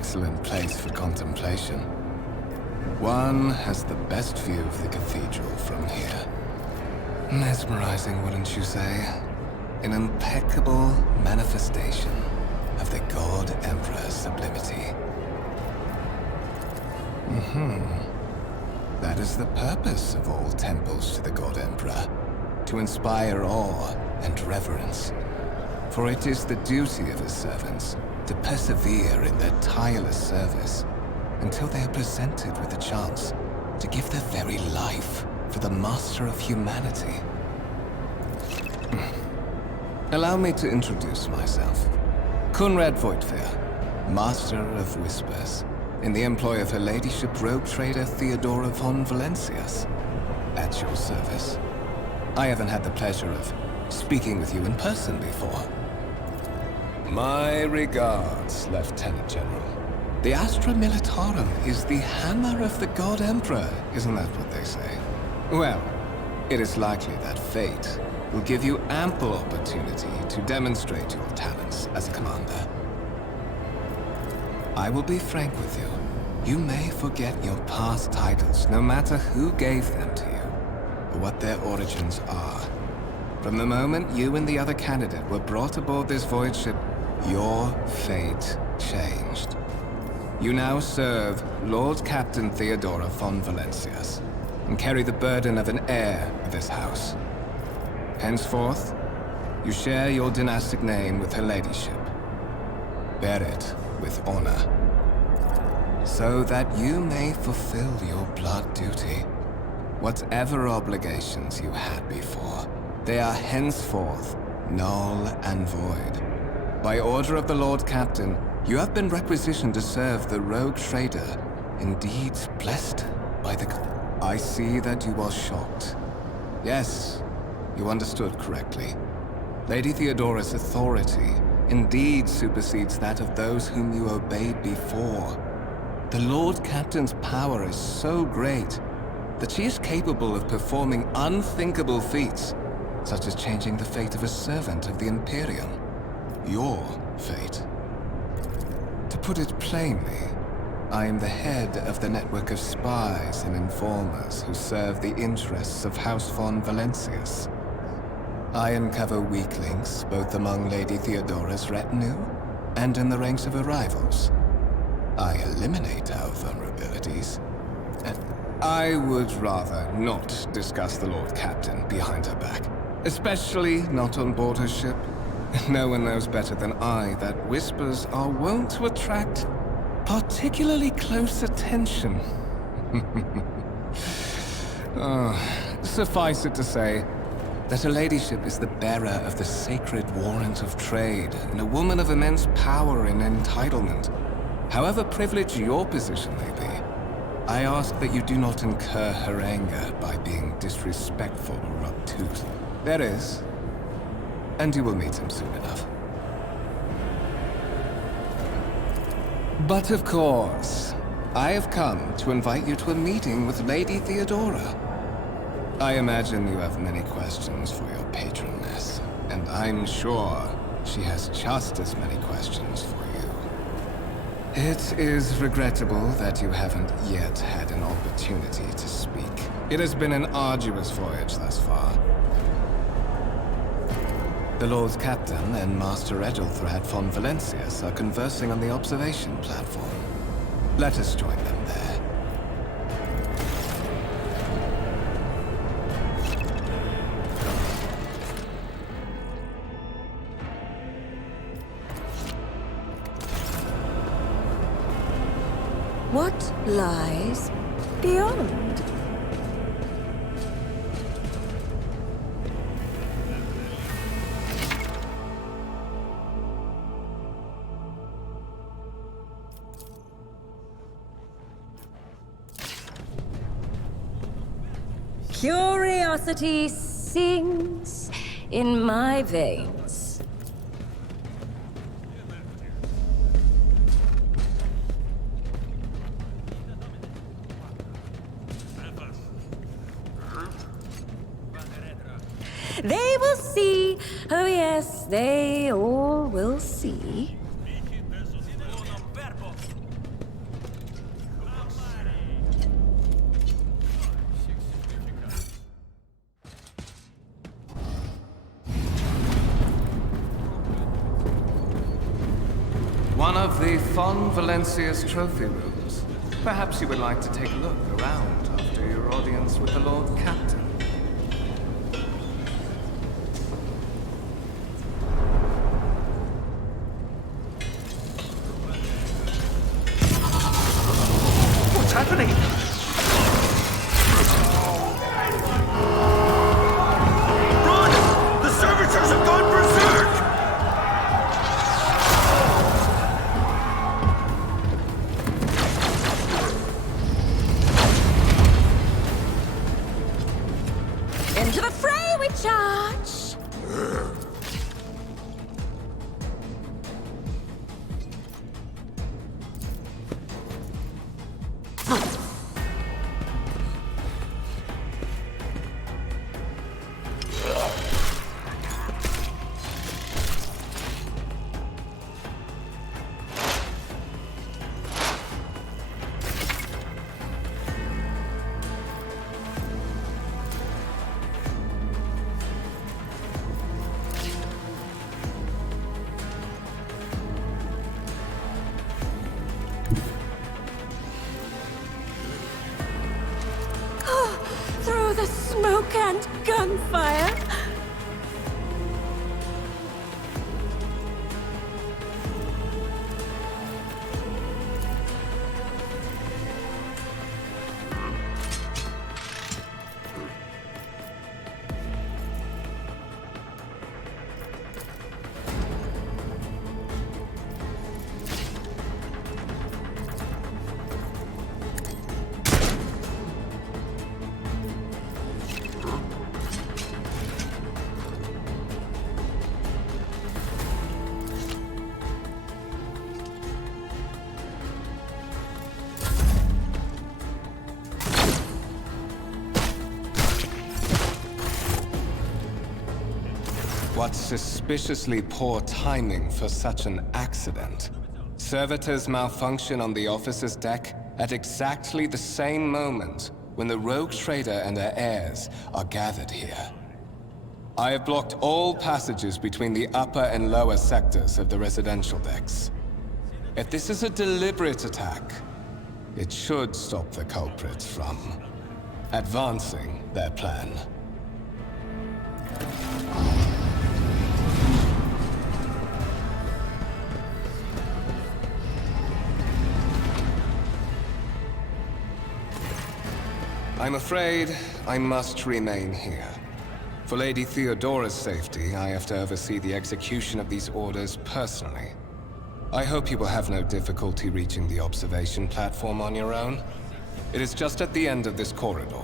excellent place for contemplation. One has the best view of the cathedral from here. Mesmerizing, wouldn't you say? An impeccable manifestation of the God Emperor's sublimity. That is the purpose of all temples to the God Emperor, to inspire awe and reverence. For it is the duty of his servants to persevere in their tireless service until they are presented with the chance to give their very life for the master of humanity. Allow me to introduce myself. Conrad Voigtveer, Master of Whispers, in the employ of Her Ladyship Rogue Trader Theodora von Valencias. At your service. I haven't had the pleasure of speaking with you in person before. My regards, Lieutenant General. The Astra Militarum is the hammer of the God Emperor, isn't that what they say? Well, it is likely that fate will give you ample opportunity to demonstrate your talents as a commander. I will be frank with you. You may forget your past titles, no matter who gave them to you, or what their origins are. From the moment you and the other candidate were brought aboard this voyage ship, your fate changed. You now serve Lord Captain Theodora von Valencias, and carry the burden of an heir of this house. Henceforth, you share your dynastic name with Her Ladyship. Bear it with honor, so that you may fulfill your blood duty. Whatever obligations you had before, they are henceforth null and void. By order of the Lord Captain, you have been requisitioned to serve the Rogue Trader, indeed blessed by the... I see that you are shocked. Yes, you understood correctly. Lady Theodora's authority indeed supersedes that of those whom you obeyed before. The Lord Captain's power is so great that she is capable of performing unthinkable feats, such as changing the fate of a servant of the Imperium. Your fate. To put it plainly, I am the head of the network of spies and informers who serve the interests of House von Valencias. I uncover weak links both among Lady Theodora's retinue and in the ranks of her rivals. I eliminate our vulnerabilities. And I would rather not discuss the Lord Captain behind her back, especially not on board her ship. No one knows better than I that whispers are wont to attract particularly close attention. Suffice it to say that Her Ladyship is the bearer of the sacred warrant of trade and a woman of immense power and entitlement. However privileged your position may be, I ask that you do not incur her anger by being disrespectful or obtuse. There is, and you will meet him soon enough. But of course, I have come to invite you to a meeting with Lady Theodora. I imagine you have many questions for your patroness, and I'm sure she has just as many questions for you. It is regrettable that you haven't yet had an opportunity to speak. It has been an arduous voyage thus far. The Lord Captain and Master Edelthrad von Valencias are conversing on the observation platform. Let us join them there. What lies beyond? Curiosity sings in my veins. They will see, oh yes, they all will see. one of the Fon Valencia's trophy rooms. Perhaps you would like to take a look around after your audience with the Lord Captain. What's happening? Run! The servitors have gone berserk! Into the fray we charge! Through the smoke and gunfire. What suspiciously poor timing for such an accident. Servitors malfunction on the officer's deck at exactly the same moment when the rogue trader and her heirs are gathered here. I have blocked all passages between the upper and lower sectors of the residential decks. If this is a deliberate attack, it should stop the culprits from advancing their plan. I'm afraid I must remain here. For Lady Theodora's safety, I have to oversee the execution of these orders personally. I hope you will have no difficulty reaching the observation platform on your own. It is just at the end of this corridor.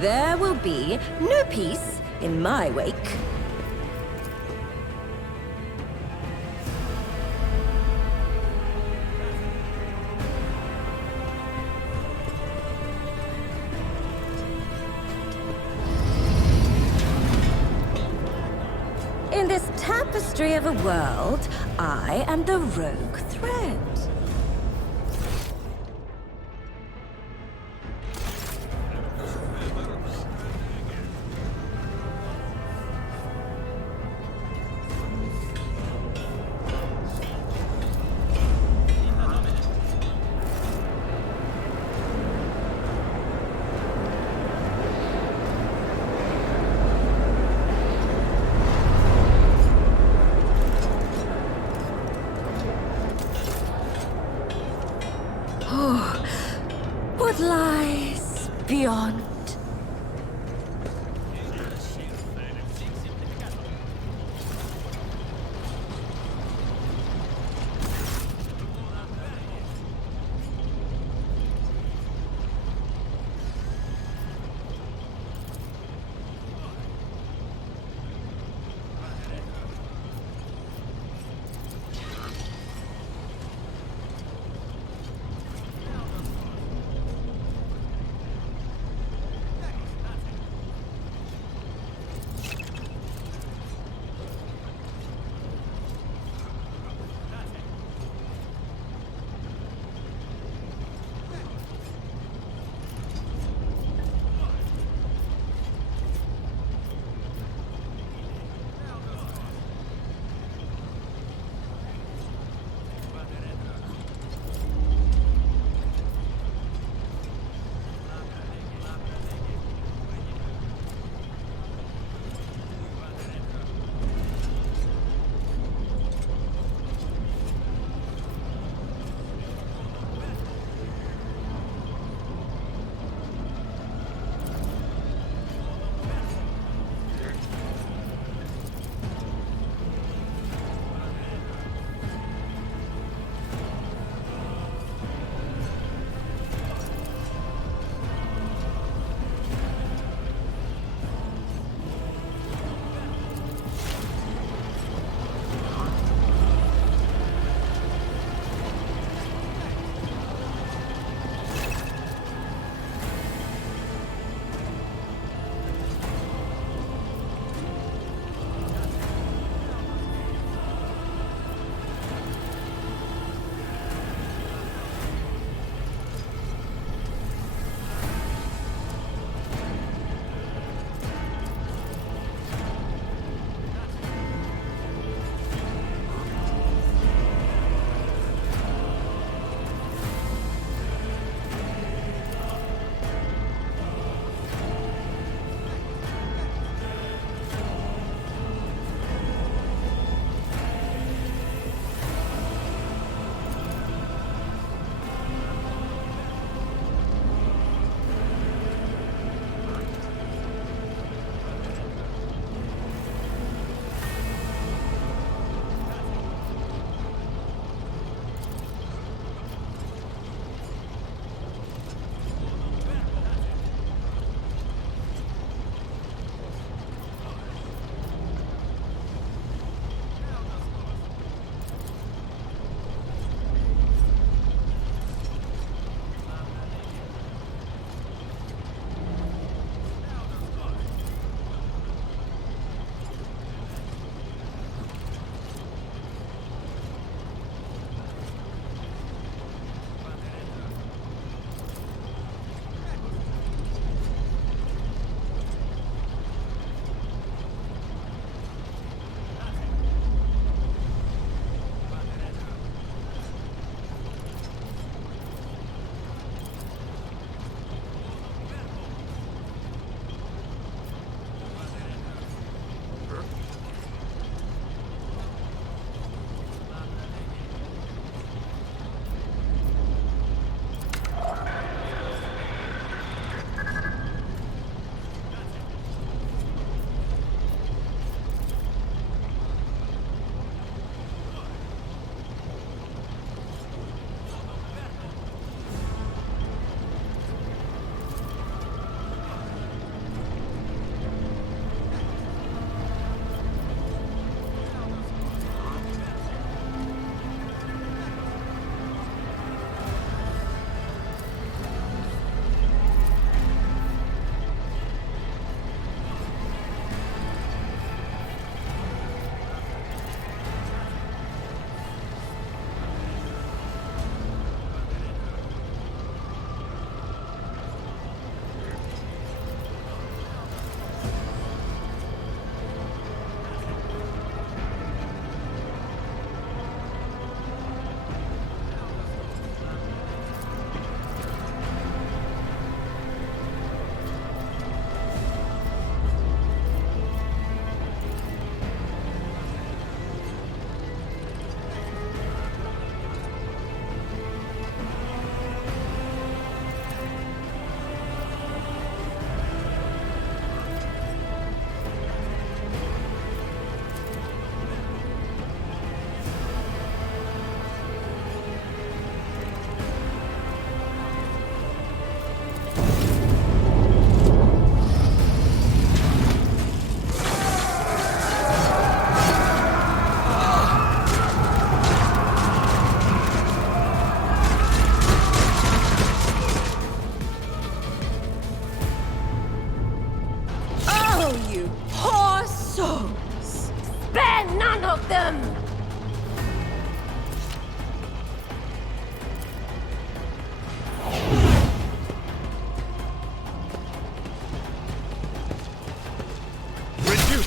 There will be no peace in my wake. In this tapestry of a world, I am the rogue thread. What lies beyond?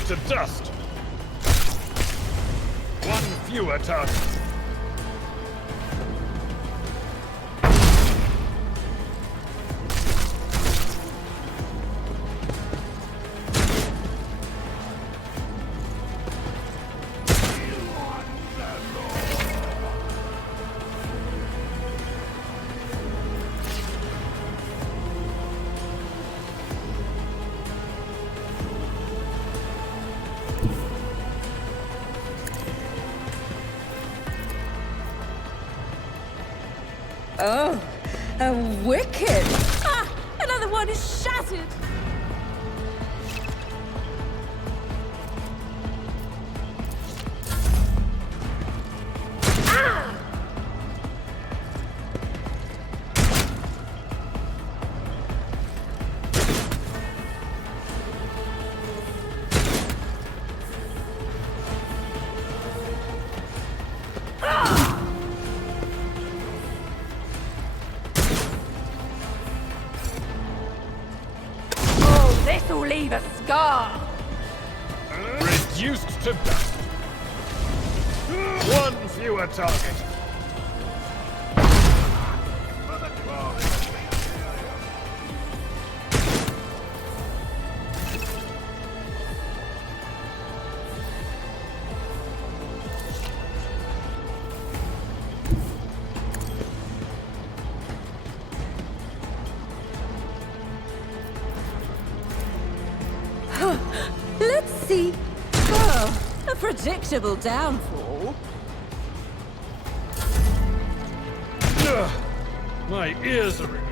reduced to dust. One fewer target. Oh, wicked! Ah, another one is shattered! Ah! This'll leave a scar! Reduced to dust. One fewer target. Let's see. Oh, a predictable downfall. Ugh, my ears are ringing.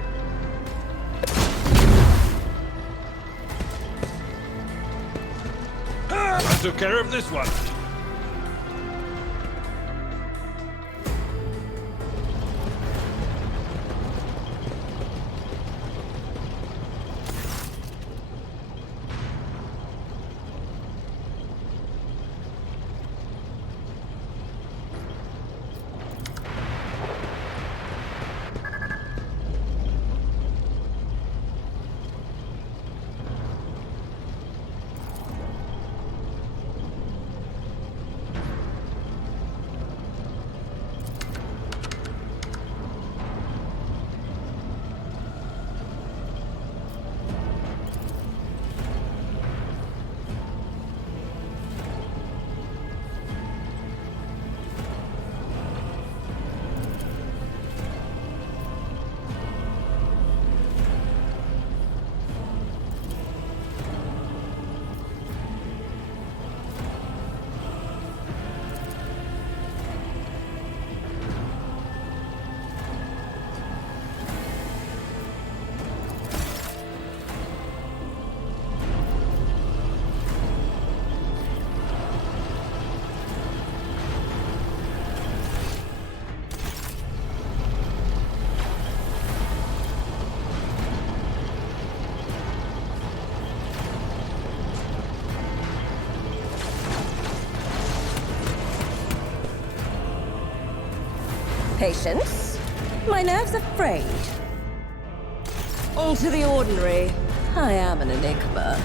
I took care of this one. Patience. My nerves are frayed. On to the ordinary. I am an enigma.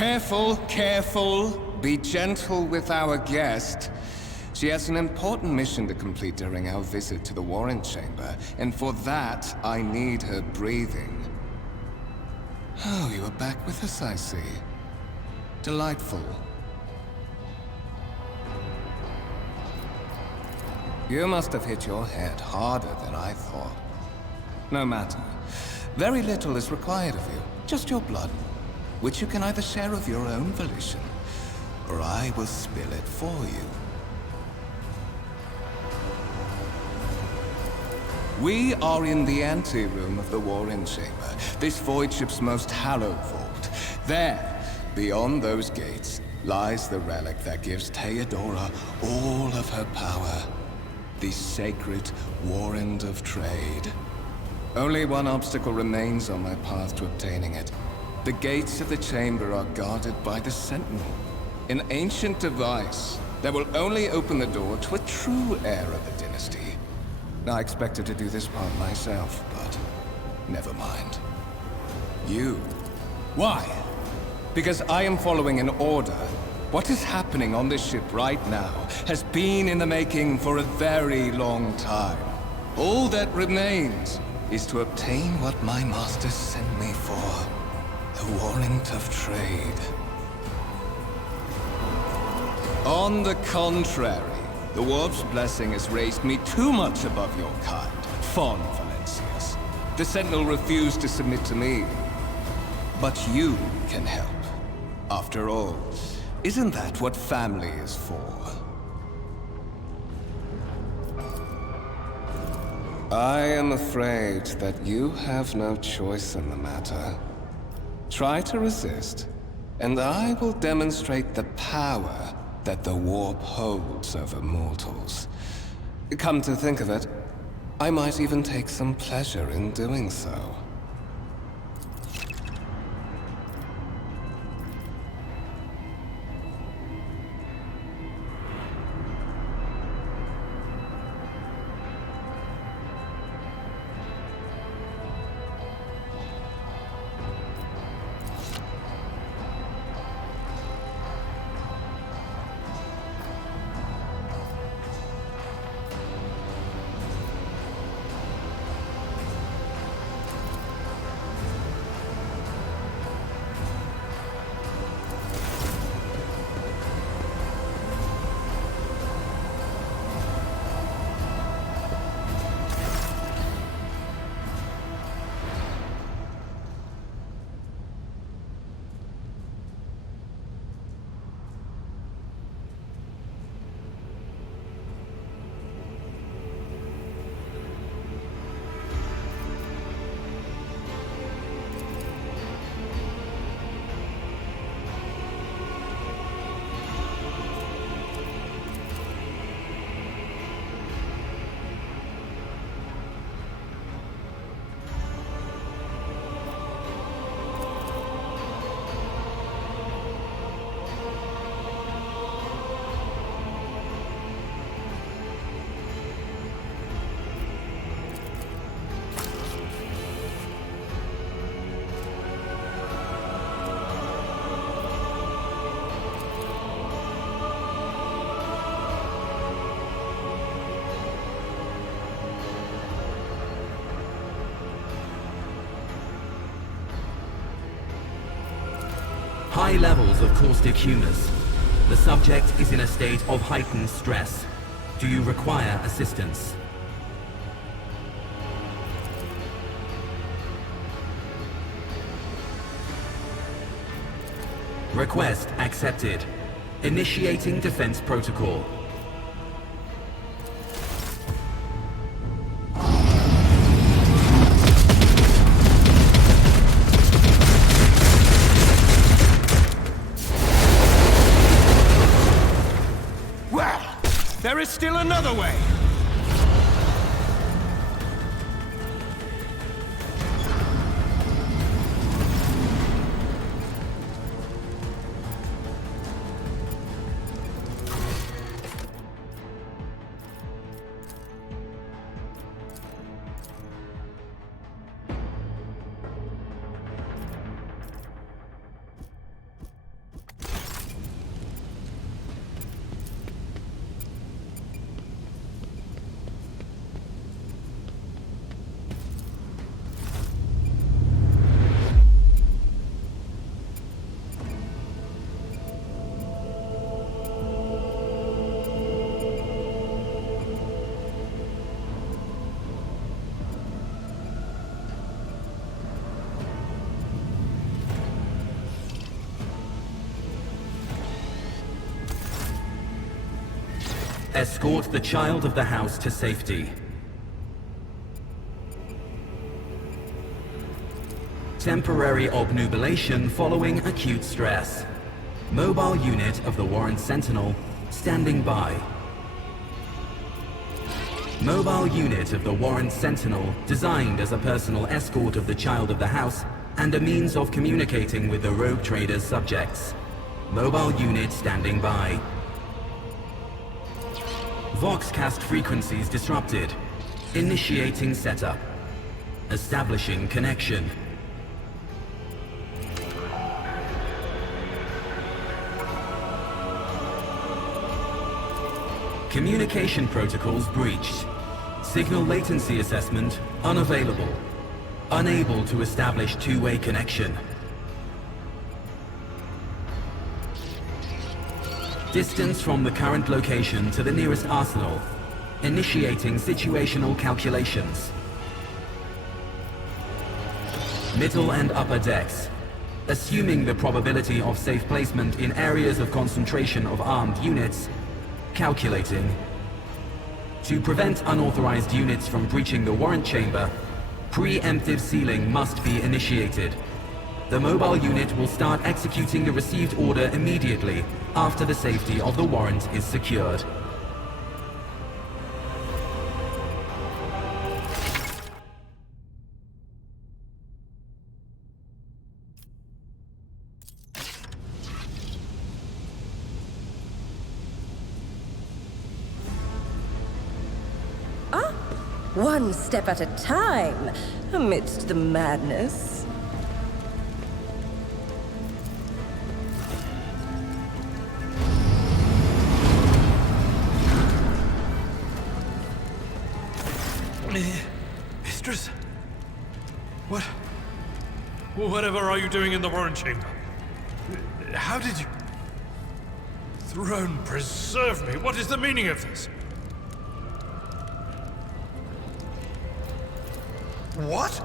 Careful, careful. Be gentle with our guest. She has an important mission to complete during our visit to the Warren Chamber, and for that, I need her breathing. Oh, you are back with us, I see. Delightful. You must have hit your head harder than I thought. No matter. Very little is required of you. Just your blood, which you can either share of your own volition, or I will spill it for you. We are in the anteroom of the Warren Chamber, this void ship's most hallowed vault. There, beyond those gates, lies the relic that gives Theodora all of her power. The sacred Warrant of Trade. Only one obstacle remains on my path to obtaining it. The gates of the chamber are guarded by the Sentinel, an ancient device that will only open the door to a true heir of the dynasty. I expected to do this part myself, but never mind. You. Why? Because I am following an order. What is happening on this ship right now has been in the making for a very long time. All that remains is to obtain what my master sent me for. The Warrant of Trade. On the contrary, the Warp's blessing has raised me too much above your kind, Fon Valencius. The Sentinel refused to submit to me. But you can help. After all, isn't that what family is for? I am afraid that you have no choice in the matter. Try to resist, and I will demonstrate the power that the warp holds over mortals. Come to think of it, I might even take some pleasure in doing so. High levels of caustic humors. The subject is in a state of heightened stress. Do you require assistance? Request accepted. Initiating defense protocol. There is still another way! Escort the child of the house to safety. Temporary obnubilation following acute stress. Mobile unit of the Warrant Sentinel standing by. Mobile unit of the Warrant Sentinel designed as a personal escort of the child of the house and a means of communicating with the rogue trader's subjects. Mobile unit standing by. Voxcast frequencies disrupted. Initiating setup. Establishing connection. Communication protocols breached. Signal latency assessment unavailable. Unable to establish two-way connection. Distance from the current location to the nearest arsenal. Initiating situational calculations. Middle and upper decks. Assuming the probability of safe placement in areas of concentration of armed units. Calculating. To prevent unauthorized units from breaching the warrant chamber, preemptive sealing must be initiated. The mobile unit will start executing the received order immediately after the safety of the warrant is secured. One step at a time, amidst the madness. Mistress? What? Whatever are you doing in the warrant chamber? How did you... Throne preserve me, what is the meaning of this? What?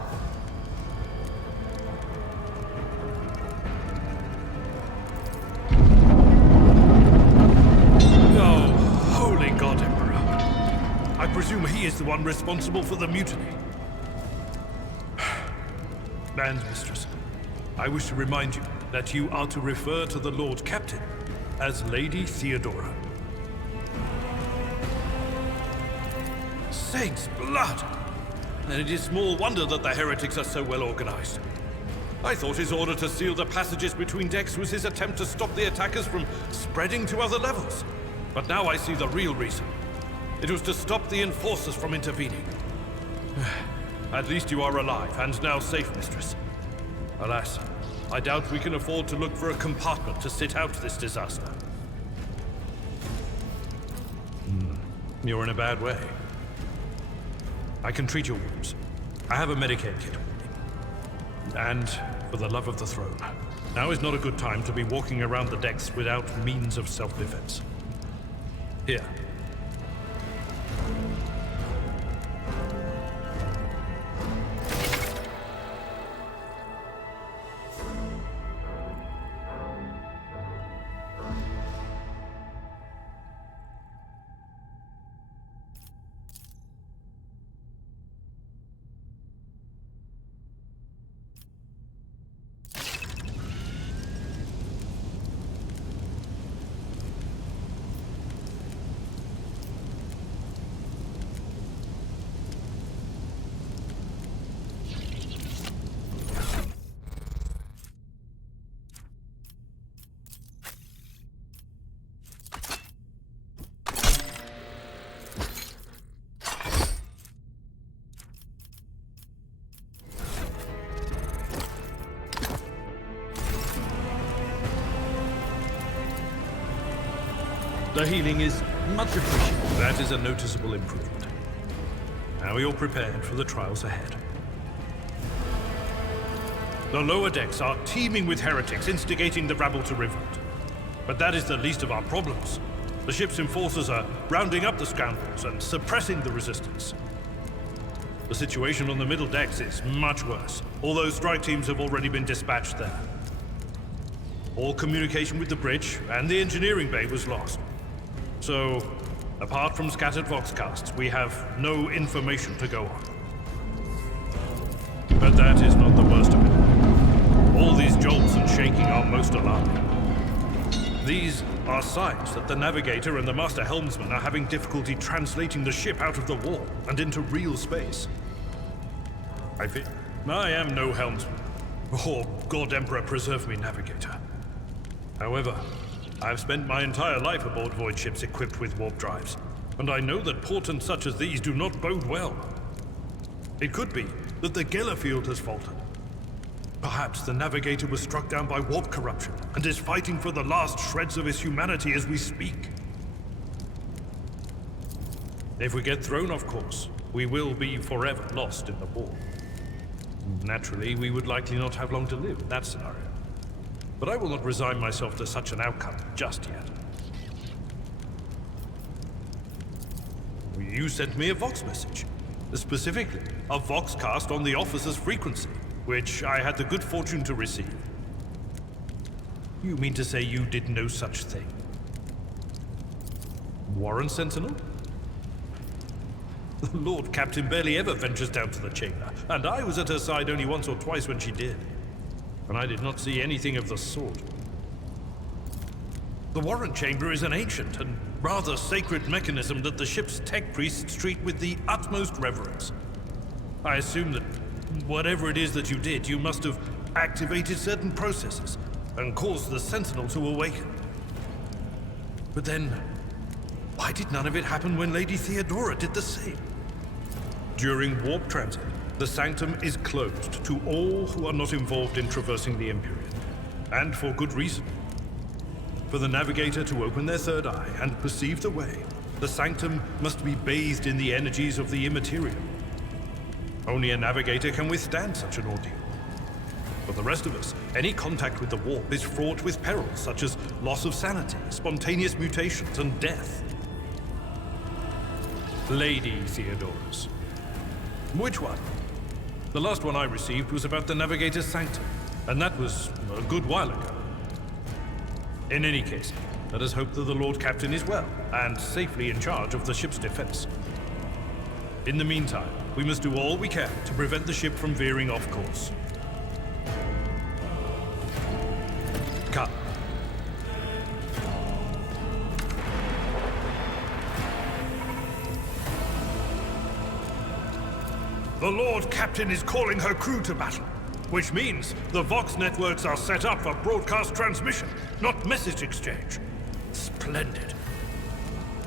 Oh, holy God, Emperor. I presume he is the one responsible for the mutiny. And, Mistress, I wish to remind you that you are to refer to the Lord Captain as Lady Theodora. Saints' blood! And it is small wonder that the heretics are so well organized. I thought his order to seal the passages between decks was his attempt to stop the attackers from spreading to other levels. But now I see the real reason. It was to stop the enforcers from intervening. At least you are alive, and now safe, Mistress. Alas, I doubt we can afford to look for a compartment to sit out this disaster. You're in a bad way. I can treat your wounds. I have a Medicaid kit with me. And, for the love of the throne, now is not a good time to be walking around the decks without means of self-defense. Here. The healing is much appreciated. That is a noticeable improvement. Now you're prepared for the trials ahead. The lower decks are teeming with heretics instigating the rabble to revolt. But that is the least of our problems. The ship's enforcers are rounding up the scoundrels and suppressing the resistance. The situation on the middle decks is much worse, although strike teams have already been dispatched there. All communication with the bridge and the engineering bay was lost. So, Apart from scattered voxcasts, we have no information to go on. But that is not the worst of it. All these jolts and shaking are most alarming. These are signs that the navigator and the master helmsman are having difficulty translating the ship out of the warp and into real space. I am no helmsman, or God Emperor preserve me, navigator. However, I've spent my entire life aboard void ships equipped with warp drives, and I know that portents such as these do not bode well. It could be that the Geller field has faltered. Perhaps the navigator was struck down by warp corruption and is fighting for the last shreds of his humanity as we speak. If we get thrown off course, we will be forever lost in the warp. Naturally, we would likely not have long to live in that scenario. But I will not resign myself to such an outcome just yet. You sent me a Vox message. Specifically, a Voxcast on the officer's frequency, which I had the good fortune to receive. You mean to say you did no such thing? Warren Sentinel? The Lord Captain barely ever ventures down to the chamber, and I was at her side only once or twice when she did. And I did not see anything of the sort. The Warren Chamber is an ancient and rather sacred mechanism that the ship's tech priests treat with the utmost reverence. I assume that whatever it is that you did, you must have activated certain processes and caused the Sentinel to awaken. But then, why did none of it happen when Lady Theodora did the same? During warp transit, the Sanctum is closed to all who are not involved in traversing the Empyrean. And for good reason. For the Navigator to open their third eye and perceive the way, the Sanctum must be bathed in the energies of the Immaterial. Only a Navigator can withstand such an ordeal. For the rest of us, any contact with the warp is fraught with perils such as loss of sanity, spontaneous mutations, and death. Lady Theodora's. Which one? The last one I received was about the Navigator's Sanctum, and that was a good while ago. In any case, let us hope that the Lord Captain is well, and safely in charge of the ship's defense. In the meantime, we must do all we can to prevent the ship from veering off course. Come. The Lord Captain is calling her crew to battle, which means the Vox networks are set up for broadcast transmission, not message exchange. Splendid.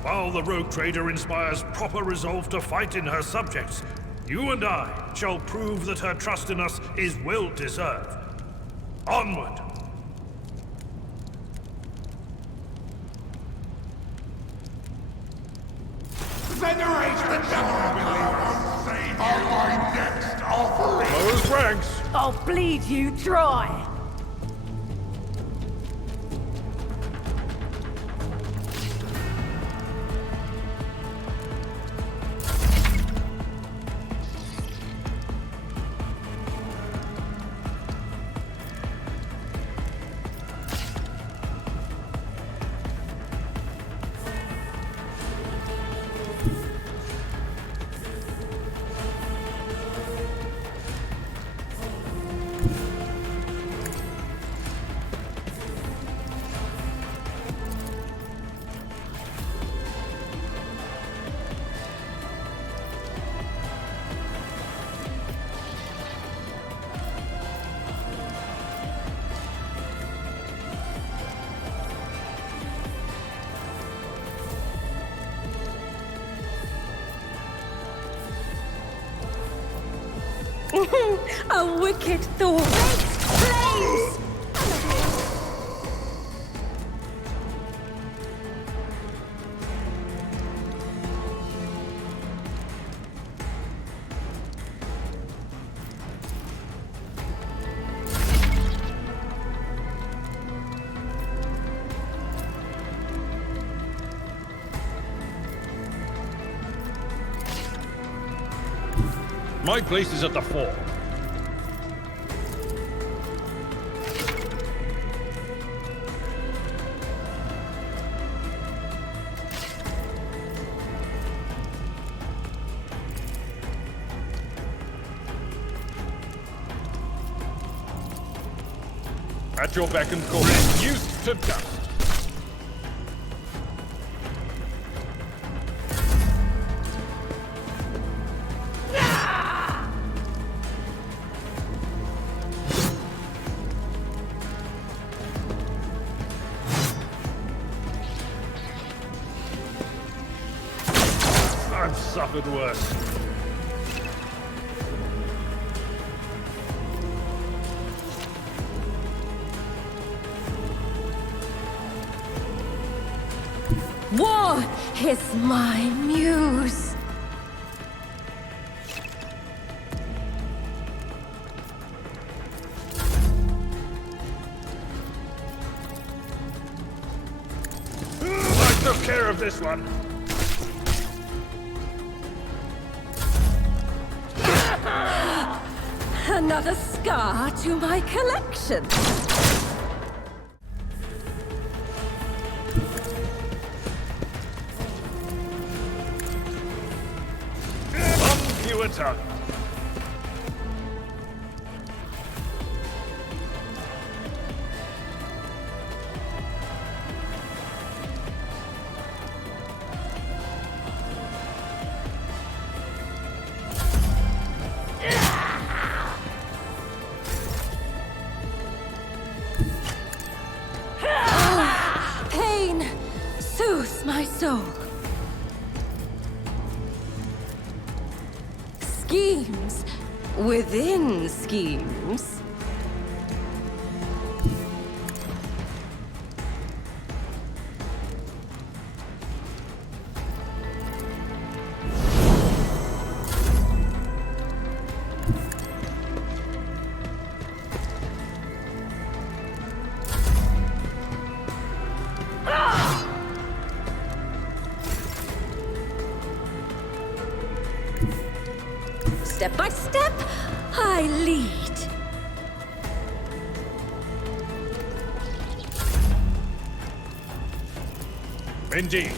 While the rogue trader inspires proper resolve to fight in her subjects, you and I shall prove that her trust in us is well deserved. Onward! Venerate the devil! On my next offering! Close ranks! I'll bleed you dry! A wicked thought! Flames! My place is at the fore. At your beck and call, reduced to dust. I've suffered worse. War is my muse. I took care of this one. Another scar to my collection. You a tongue. Pain soothes my soul. Schemes within schemes. Step by step, I lead. Indeed.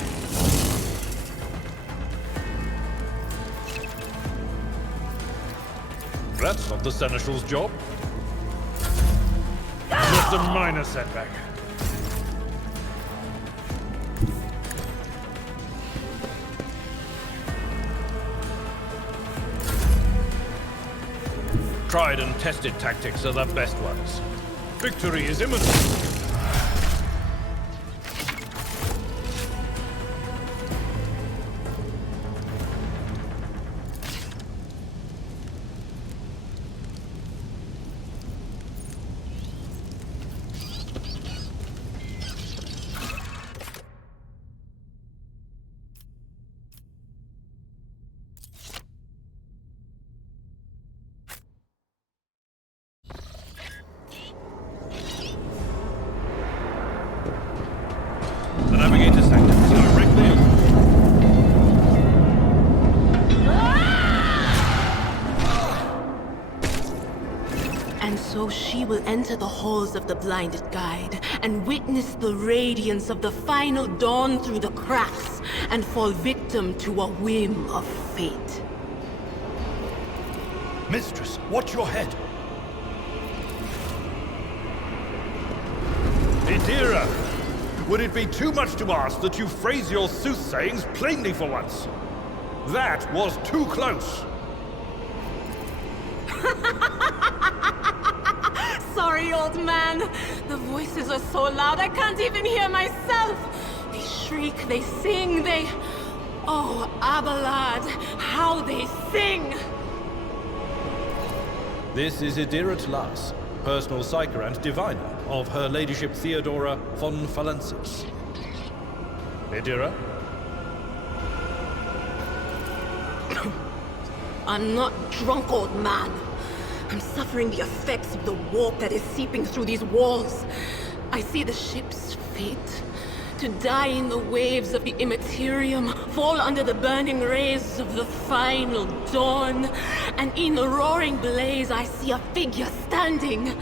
That's not the Seneschal's job. Just a minor setback. Tried and tested tactics are the best ones. Victory is imminent. The navigator sector is directly over. And so she will enter the halls of the blinded guide and witness the radiance of the final dawn through the cracks and fall victim to a whim of fate. Mistress, watch your head. Idira, would it be too much to ask that you phrase your soothsayings plainly for once? That was too close. Sorry, old man. The voices are so loud I can't even hear myself. They shriek, they sing, they... Oh, Abelard, how they sing! This is Idira Tlas, personal psyker and diviner of Her Ladyship Theodora von Valensis. Idira? I'm not drunk, old man. I'm suffering the effects of the warp that is seeping through these walls. I see the ship's fate. To die in the waves of the immaterium, fall under the burning rays of the final dawn. And in the roaring blaze, I see a figure standing.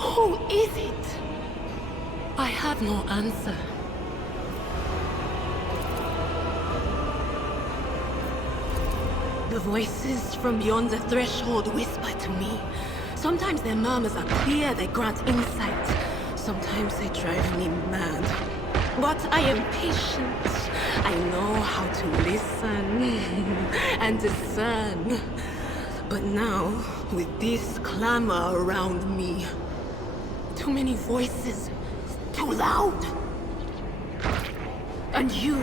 Who is it? I have no answer. The voices from beyond the threshold whisper to me, Sometimes their murmurs are clear, they grant insight. Sometimes they drive me mad. But I am patient. I know how to listen and discern. But now, with this clamor around me, too many voices, too loud. And you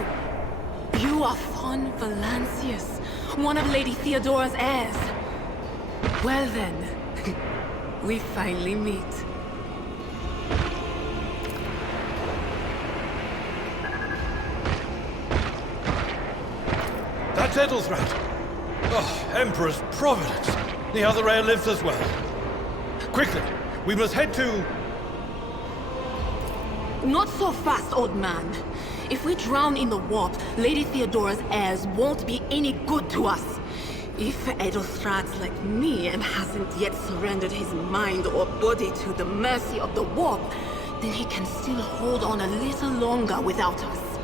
are Fon Valancius, one of Lady Theodora's heirs. Well then, we finally meet. That's Edelthrat. Oh, Emperor's Providence. The other heir lives as well. Quickly, we must head to... Not so fast, old man. If we drown in the warp, Lady Theodora's heirs won't be any good to us. If Edelthrat's like me and hasn't yet surrendered his mind or body to the mercy of the warp, then he can still hold on a little longer without us.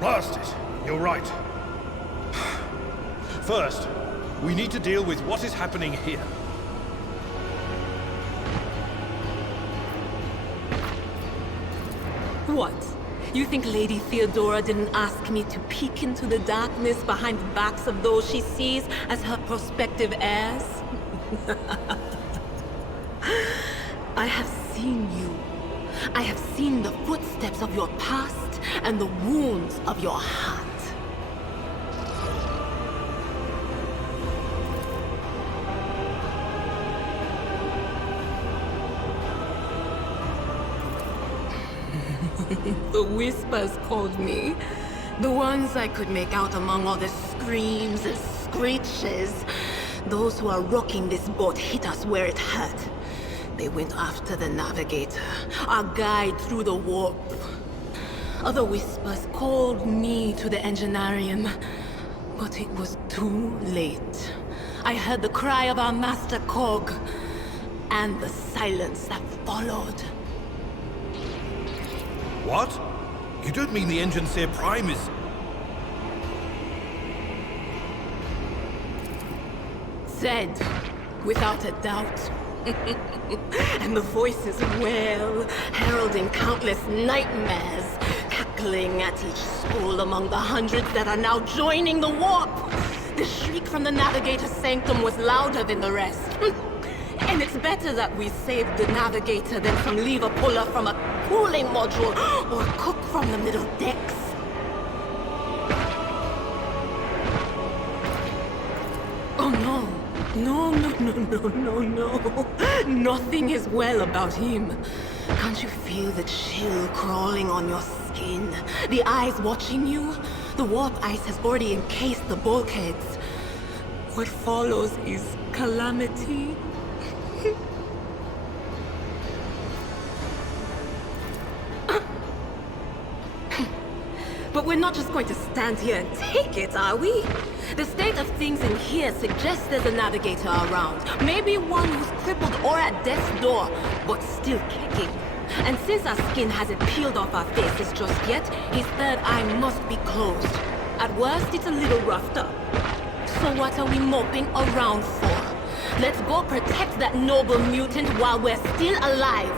Blast it. You're right. First, we need to deal with what is happening here. What? You think Lady Theodora didn't ask me to peek into the darkness behind the backs of those she sees as her prospective heirs? I have seen you. I have seen the footsteps of your past and the wounds of your heart. The whispers called me. The ones I could make out among all the screams and screeches. Those who are rocking this boat hit us where it hurt. They went after the navigator, our guide through the warp. Other whispers called me to the enginarium, but it was too late. I heard the cry of our master Cog, and the silence that followed. What? You don't mean the Enginseer Prime is... Said, without a doubt. And the voices wail, heralding countless nightmares, cackling at each skull among the hundreds that are now joining the warp. The shriek from the Navigator's sanctum was louder than the rest. And it's better that we saved the Navigator than some lever puller from a cooling module or cook from the middle decks. Oh no. No. Nothing is well about him. Can't you feel the chill crawling on your skin? The eyes watching you? The warp ice has already encased the bulkheads. What follows is calamity. But we're not just going to stand here and take it, are we? The state of things in here suggests there's a navigator around. Maybe one who's crippled or at death's door, but still kicking. And since our skin hasn't peeled off our faces just yet, his third eye must be closed. At worst, it's a little roughed up. So what are we moping around for? Let's go protect that noble mutant while we're still alive.